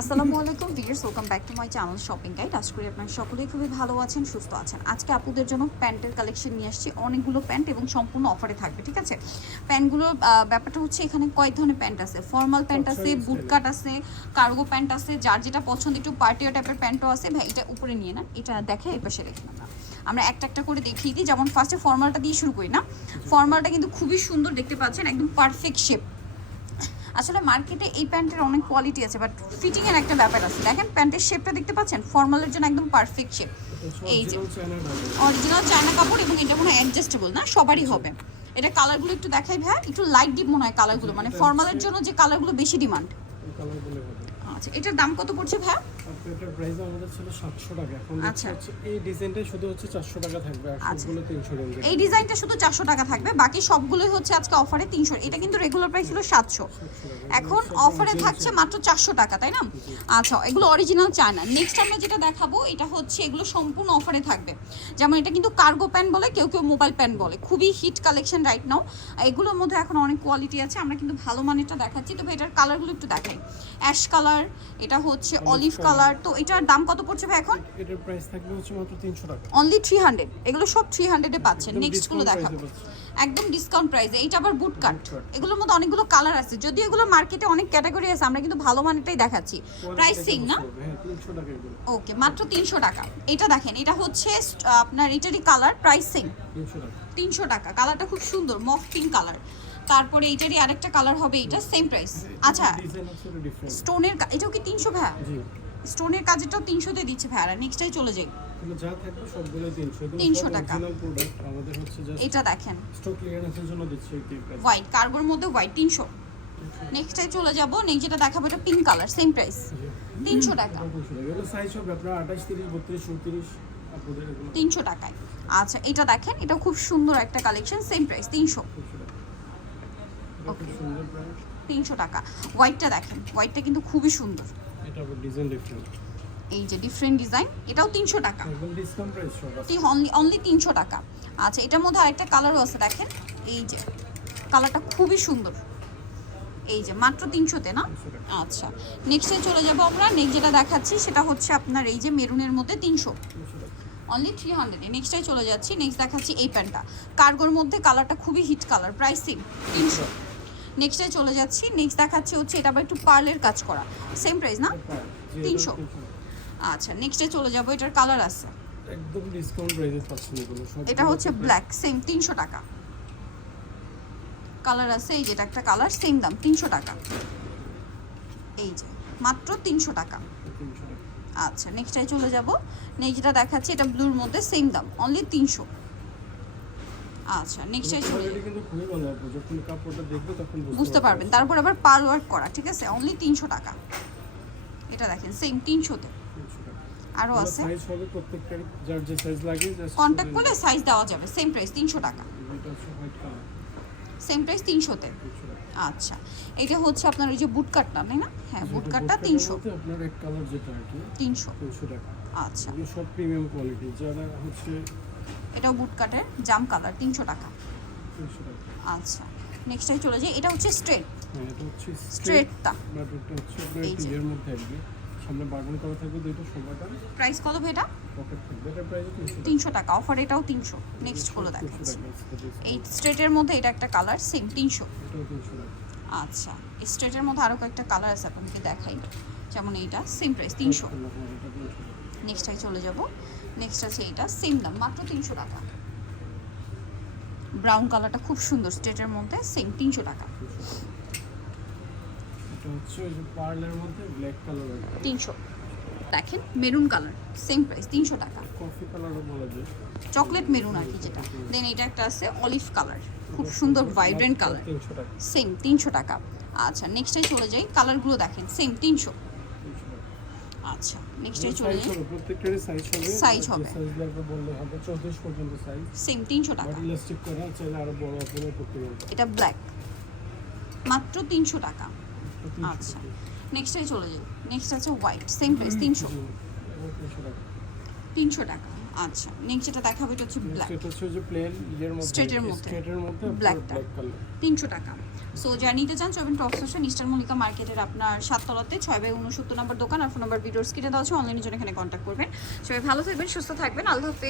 আসসালামু আলাইকুম viewers welcome back to my channel shopping guide. আশা করি আপনারা সকলেই খুবই ভালো আছেন সুস্থ আছেন। আজকে আপুদের জন্য প্যান্টের কালেকশন নিয়ে আসছি। অনেকগুলো প্যান্ট এবং সম্পূর্ণ অফারে থাকবে ঠিক আছে? প্যান্টগুলোর ব্যাপারটা হচ্ছে এখানে কয়েক ধরনের প্যান্ট আছে। ফর্মাল প্যান্ট আছে বুটকাট আছে কার্গো প্যান্ট আছে যার যেটা পছন্দ একটু পার্টিও টাইপের প্যান্টও আছে। ভাই এটা উপরে নিয়ে না এটা দেখে এই পাশে রেখে আমরা আমরা একটা একটা করে দেখিয়ে দিই। যেমন ফার্স্টে ফর্মালটা দিয়ে শুরু করি না? ফর্মালটা কিন্তু খুবই সুন্দর দেখতে পাচ্ছেন একদম পারফেক্ট শেপ আসলে মার্কেটে এই প্যান্টের অনেক কোয়ালিটি আছে বাট ফিটিং এর একটা ব্যাপার আছে। দেখেন প্যান্টের শেপটা দেখতে পাচ্ছেন? ফর্মালের জন্য একদম পারফেক্ট শেপ এই যে অরিজিনাল চায়না কাপড় এবং এটা মনে হয় অ্যাডজাস্টেবল না? সবারই হবে। এটা কালারগুলো একটু দেখাই ভাই একটু লাইট ডিপ মনে হয় কালারগুলো মানে ফর্মালের জন্য যে কালারগুলো বেশি ডিমান্ড আচ্ছা এটার দাম কত পড়ছে ভাই এটার প্রাইস আমাদের ছিল 700 টাকা। এখন আচ্ছা। এই ডিজাইনটা শুধু হচ্ছে 400 টাকা থাকবে আর আচ্ছা। সবগুলো 300 রেঞ্জে এই ডিজাইনটা শুধু চারশো টাকা থাকবে বাকি সবগুলোই হচ্ছে আজকে অফারে তিনশো। এটা কিন্তু রেগুলার প্রাইস ছিল এখন অফারে থাকছে মাত্র চারশো টাকা তাই না? আচ্ছা এগুলো অরিজিনাল চায়না। নেক্সট আমরা যেটা দেখাবো এটা হচ্ছে এগুলো সম্পূর্ণ অফারে থাকবে। যেমন এটা কিন্তু কার্গো প্যান্ট বলে কেউ কেউ মোবাইল প্যান্ট বলে। খুবই হিট কালেকশন রাইট নাও এগুলোর মধ্যে এখন অনেক কোয়ালিটি আছে আমরা কিন্তু ভালো মানেরটা দেখাচ্ছি। তবে এটার কালারগুলো একটু দেখাই। অ্যাশ কালার এটা হচ্ছে অলিভ কালার তো এটার দাম কত পড়ছে ভাই এখন? এটার প্রাইস থাকবে হচ্ছে মাত্র 300 টাকা। অনলি থ্রি হান্ড্রেড এগুলো সব থ্রি হান্ড্রেডে পাচ্ছেন। নেক্সটগুলো দেখাবো। এ। একদম ডিসকাউন্ট প্রাইসে এইটা আবার বুট কাট এগুলোর মধ্যে অনেকগুলো কালার আছে। যদি এগুলো মার্কেটে অনেক ক্যাটাগরি আছে আমরা কিন্তু ভালো মানেরটাই দেখাচ্ছি। প্রাইস না? হ্যাঁ 300 ওকে মাত্র তিনশো টাকা। এটা দেখেন এটা হচ্ছে আপনার এটারই কালার প্রাইস সেম 300 টাকা। কালারটা খুব সুন্দর মফ পিঙ্ক কালার তারপরে এইটারই আরেকটা কালার হবে এটা সেম প্রাইস আচ্ছা স্টোনের এটাও কি তিনশো ভাইয়া জি। স্টোনের কাজেরটাও তিনশোতে দিচ্ছে ভাইয়ারা। নেক্সটাই চলে যাই। এগুলো যা থাকবে সবগুলো 300 এগুলো 300 সব টাকা। এটা দেখেন। হোয়াইট কার্গোর মধ্যে হোয়াইট তিনশো। চলে যাব। নেক্সট যেটা দেখাবো এটা পিঙ্ক কালার সেম প্রাইস তিনশো টাকা। এগুলো সাইজ হবে আপনার 28 30 32 37 আপনাদের এগুলো তিনশো টাকায়। আচ্ছা এটা দেখেন এটা খুব সুন্দর একটা কালেকশন সেম প্রাইস তিনশো। 300 টাকা। এটা খুব Okay. সুন্দর প্রাইস তিনশো টাকা। হোয়াইটটা দেখেন হোয়াইটটা কিন্তু খুবই সুন্দর। এটা আবার ডিজাইন ডিফারেন্ট এই যে ডিফারেন্ট ডিজাইন এটাও তিনশো টাকা। ডিসকাউন্ট প্রাইস অনলি অনলি তিনশো টাকা। আচ্ছা এটার মধ্যে আরেকটা কালারও আছে দেখেন। এই যে কালারটা খুবই সুন্দর। এই যে মাত্র তিনশোতে না? আচ্ছা নেক্সটে চলে যাব আমরা। নেক্সট যেটা দেখাচ্ছি সেটা হচ্ছে আপনার এই যে মেরুনের মধ্যে তিনশো। অনলি থ্রি হান্ড্রেডে নেক্সটাই চলে যাচ্ছি। নেক্সট দেখাচ্ছি এই প্যান্টটা। কার্গোর মধ্যে কালারটা খুবই হিট কালার প্রাইস তিনশো। নেক্সটাই চলে যাচ্ছি। নেক্সট দেখাচ্ছি হচ্ছে এটা আবার একটু পার্লের কাজ করা। সেম প্রাইস না? তিনশো। আচ্ছা নেক্সটে চলে যাব এটার কালার আছে। একদম ডিসকাউন্ট প্রাইসে পাচ্ছেন এগুলো এটা হচ্ছে ব্ল্যাক সেম তিনশো টাকা। কালার আছে এই যেটা একটা কালার সেম দাম তিনশো টাকা। এই যে মাত্র তিনশো টাকা। 300 টাকা। আচ্ছা নেক্সটাই চলে যাব। নেক্সট যেটা দেখাচ্ছি এটা ব্লুর মধ্যে সেম দাম অনলি তিনশো। আচ্ছা নেক্সটাই চলে কোয়ালিটি কিন্তু খুবই ভালো আপু। যখন কাপড়টা দেখবে তখন বুঝতে পারবেন। তারপর আবার পার ওয়ার্ক করা ঠিক আছে? অনলি তিনশো টাকা। এটা দেখেন সেম তিনশোতে। আরও আছে। সাইজ হবে প্রত্যেকটার যার যে সাইজ লাগে just কন্ট্যাক্ট করলে সাইজ দেওয়া যাবে সেম প্রাইস তিনশো টাকা। Same price তিনশোতে। 300 টাকা। আচ্ছা এটা হচ্ছে আপনার ওই যে বুট কাটটা তাই না? হ্যাঁ বুট যেটা কাটটা boot cut এর তিনশো। মধ্যে আপনার এক কালার যেটা আর কি তিনশো। 300 টাকা। আচ্ছা। সব প্রিমিয়াম কোয়ালিটি যারা হচ্ছে এটাও বুট কাটের জাম কালার তিনশো টাকা। 300 টাকা। আচ্ছা নেক্সটাই চলে যাই এটা হচ্ছে স্ট্রেট হ্যাঁ এটা হচ্ছে স্ট্রেটটা সামনে বাটন করা থাকবে দুইটা সময়টা প্রাইস কত এটা? পকেট থাকবে। এটা প্রাইস 300 টাকা। তিনশো টাকা অফার এটাও তিনশো। নেক্সট 300 দেখাচ্ছি। এই স্ট্রেটের মধ্যে এটা একটা কালার সেম তিনশো। এটাও 300 আচ্ছা স্ট্রেটের মধ্যে আরও কয়েকটা কালার আছে আপনাকে দেখাই। যেমন এইটা সেম প্রাইস তিনশো। এটা 300 টাকা। নেক্সটটাই চলে যাব। নেক্সট আছে এটা সেম দাম মাত্র তিনশো টাকা। ব্রাউন কালারটা খুব সুন্দর স্ট্রেটের মধ্যে সেম তিনশো টাকা। তিনশো। দেখেন মেরুন কালার সেম প্রাইস তিনশো টাকা। চকলেট মেরুন আর কি যেটা। দেন এটা একটা আছে অলিভ কালার খুব সুন্দর ভাইব্রেন্ট কালার সেম তিনশো টাকা। আচ্ছা নেক্সটে চলে যাই কালারগুলো দেখেন সেম তিনশো। আচ্ছা নেক্সটে চলে। যাই প্রত্যেকটারই সাইজ হবে। Size হবে। সাইজ লাগবে বললে হবে 34 পর্যন্ত সাইজ সেম তিনশো বাট টাকা। ইলাস্টিক করা চাইলে আরও বড় আপনারা করতে পারবেন এটা ব্ল্যাক মাত্র তিনশো টাকা। আচ্ছা। নেক্সটে চলে যাই। নেক্সট আছে হোয়াইট সেম প্রাইস তিনশো। 300 টাকা। তিনশো টাকা। আচ্ছা দেখাবো এটা হচ্ছে ব্ল্যাক এটা হচ্ছে যে প্লেন ইয়ের মধ্যে Straight মধ্যে। স্ট্রেটের মধ্যে Black টা। ব্ল্যাক তিনশো টাকা। সো যারা নিতে চান ইস্টার মল্লিকা মার্কেটের আপনার সাততলাতে ছয় বাই উনসত্তর নম্বর দোকান আর ফোন নাম্বার দেওয়া আছে জন্য এখানে কন্ট্যাক্ট করবেন। সবাই ভালো থাকবেন সুস্থ থাকবেন আল্লাহ হাফেজ।